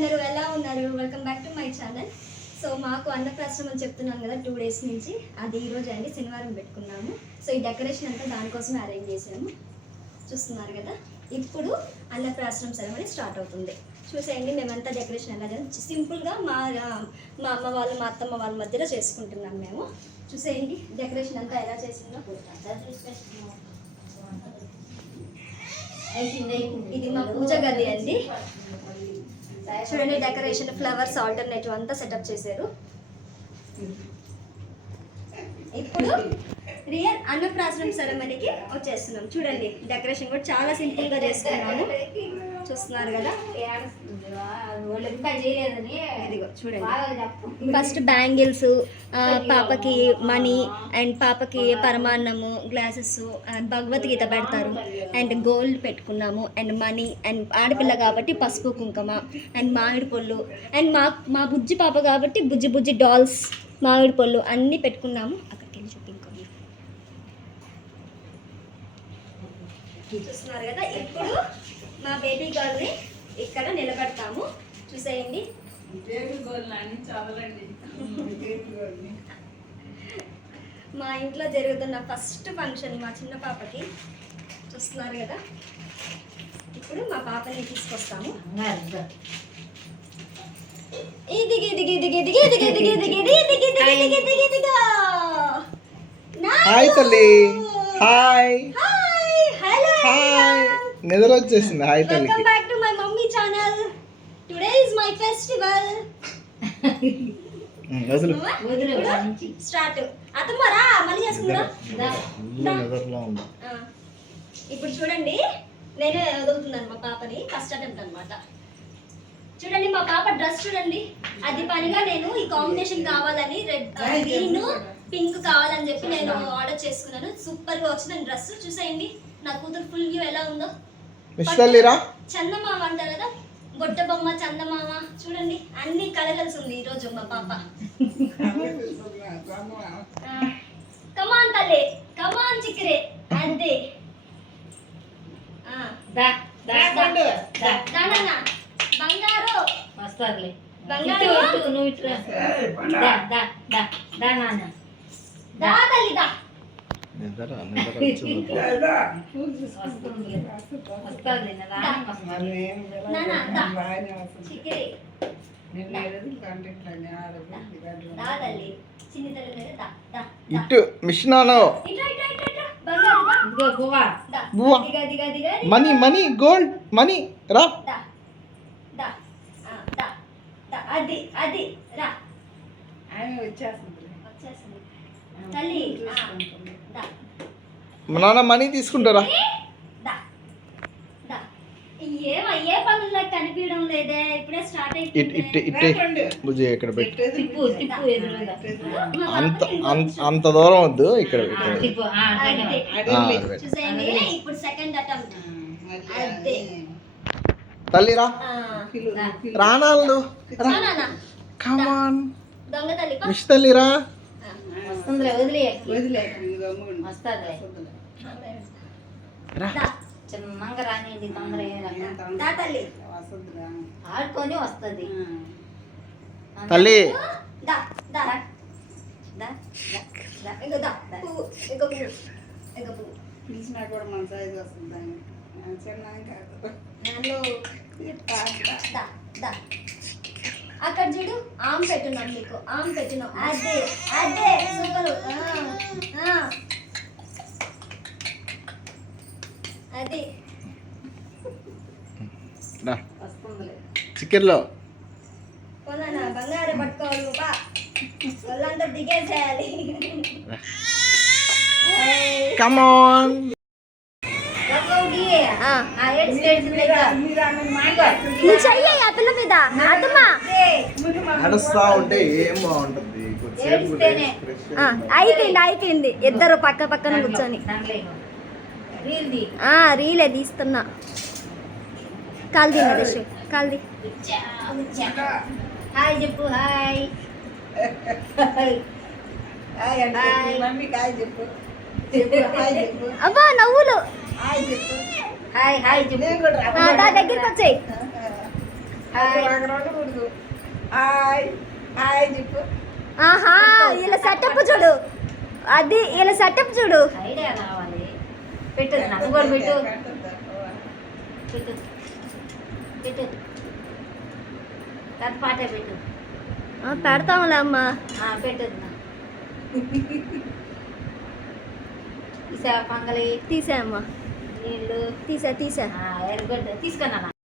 అందరూ ఎలా ఉన్నారు? Welcome back to my channel. So మాకు అన్నప్రాసనం అని చెప్తున్నాను కదా 2 days నుంచి, అది ఈరోజు అండి శనివారం పెట్టుకున్నాము. సో ఈ డెకరేషన్ అంతా దానికోసం అరేంజ్ చేసాము, చూస్తున్నారు కదా. ఇప్పుడు అన్నప్రాసనం సెరమనీ స్టార్ట్ అవుతుంది. చూసేయండి మేమంతా డెకరేషన్ ఎలా చేస్తాం, సింపుల్గా మా అమ్మ వాళ్ళు మా అత్తమ్మ వాళ్ళ మధ్యలో చేసుకుంటున్నాం మేము. చూసేయండి డెకరేషన్ అంతా ఎలా చేసిందో. ఇది మా పూజ గది అండి. చూడండి డెకరేషన్ ఫ్లవర్స్ ఆల్టర్నేటివ్ అంతా సెటప్ చేశారు. ఇప్పుడు రియల్ అన్నప్రాసనం సెరమనీకి వచ్చేస్తున్నాం. చూడండి డెకరేషన్ కూడా చాలా సింపుల్ గా చేసుకున్నాము, చూస్తున్నారు కదా. ఇదిగో చూడండి, ఫస్ట్ బ్యాంగిల్స్, పాపకి మనీ అండ్ పాపకి పరమాన్నము, గ్లాసెస్ అండ్ భగవద్గీత పెడతారు అండ్ గోల్డ్ పెట్టుకున్నాము అండ్ మనీ అండ్ ఆడపిల్ల కాబట్టి పసుపు కుంకుమ అండ్ మామిడి పళ్ళు అండ్ మా బుజ్జి పాప కాబట్టి బుజ్జి బుజ్జి డాల్స్, మామిడి పళ్ళు అన్నీ పెట్టుకున్నాము. అక్కడికి వెళ్ళి చూపించుకోండి, చూస్తున్నారు కదా. ఇప్పుడు మా బేబీ గర్ల్ని ఇక్కడ నిలబెడతాము, చూసేయండి. మా ఇంట్లో జరుగుతున్న ఫస్ట్ ఫంక్షన్ మా చిన్న పాపకి, చూస్తున్నారు కదా. ఇప్పుడు మా పాపని తీసుకొస్తాము. హాయ్ తల్లి, హాయ్ హాయ్, నిద్ర వచ్చేసింది. హాయ్ తల్లి, welcome back to my mummy channel. Today is my festival. Start అత్తమ్మారా మళ్ళీ చేసుకుందా. ఇప్పుడు చూడండి నేనే వదులుతున్నాను మా పాపని, ఫస్ట్ అటెంప్ట్ అనమాట. చూడండి మా పాప డ్రెస్ చూడండి, అది పనిగా నేను ఈ కాంబినేషన్ కావాలని రెడ్ గ్రీన్ పింక్ కావాలని చెప్పి నేను ఆర్డర్ చేసుకున్నాను. సూపర్ గా వచ్చింది డ్రెస్. చూసేయండి నా కూతురు ఫుల్ వ్యూ ఎలా ఉందో. చందమామ అంటారు కదా, గొడ్డ బొమ్మ చందమామ. చూడండి అన్ని కలర్స్ ఉంది ఈ రోజు మా పాప. కమాన్ తల్లి, కమాన్ చిక్కిరే, అంతే. బంగారు వస్తారులే, బంగారు నువ్వు ఇట్లా దా తల్లి దా. ఇటు మిషనాలో మనీ మనీ గోల్డ్ మనీ రా. అది అది రా తల్లి. మా నాన్న మనీ తీసుకుంటారా? ఏ పనులు నాకు కనిపించడం లేదే, ఇప్పుడే స్టార్ట్ ఇట్టే బుజ్జి ఇక్కడ పెట్టి అంత దూరం వద్దు, ఇక్కడ చూసేయండి. ఇప్పుడు సెకండ్ అటెంప్ట్. తల్లిరా రానాలు కమాన్ దొంగ తల్లి మిస్ తల్లిరా. చిన్నగా రానియండి, తొందర ఆడుకొని వస్తుంది తల్లి. అక్కడ చూడు ఆమ్ పెట్టున్నాం, మీకు ఆమ్ పెట్టినాం. అదే అదే సూపర్. అది చికెన్లో కొనా బంగారు పట్టుకోవాలి, వాళ్ళంతా దిగేసేయాలి. కమాన్ నడుస్తా ఉంటే ఏం బాగుంటుంది. అయిపోయింది ఇద్దరు పక్క పక్కన కూర్చొని రీలే తీస్తున్నా. కాల్ది నరేష్ కాల్ది. హాయ్ చెప్పు, హాయ్ అబ్బా నవ్వులు. హాయ్ హాయ్ చెప్పు, దగ్గరికి వచ్చాయి. హాయ్ హాయ్ హాయ్ చెప్పు ఆహా వీళ్ళ సెటప్ చూడు, అది వీళ్ళ సెటప్ చూడు. ఐడియా కావాలి. పెట్టు నాకు కూడా పెట్టు పెట్టు పెట్టు పెద్ద పాటే పెట్టు. పెడతాంలే అమ్మా. పెట్టు ఈసా పంగలి తీసా అమ్మా, నీళ్ళు తీసా. Very good. తీసుకున్నా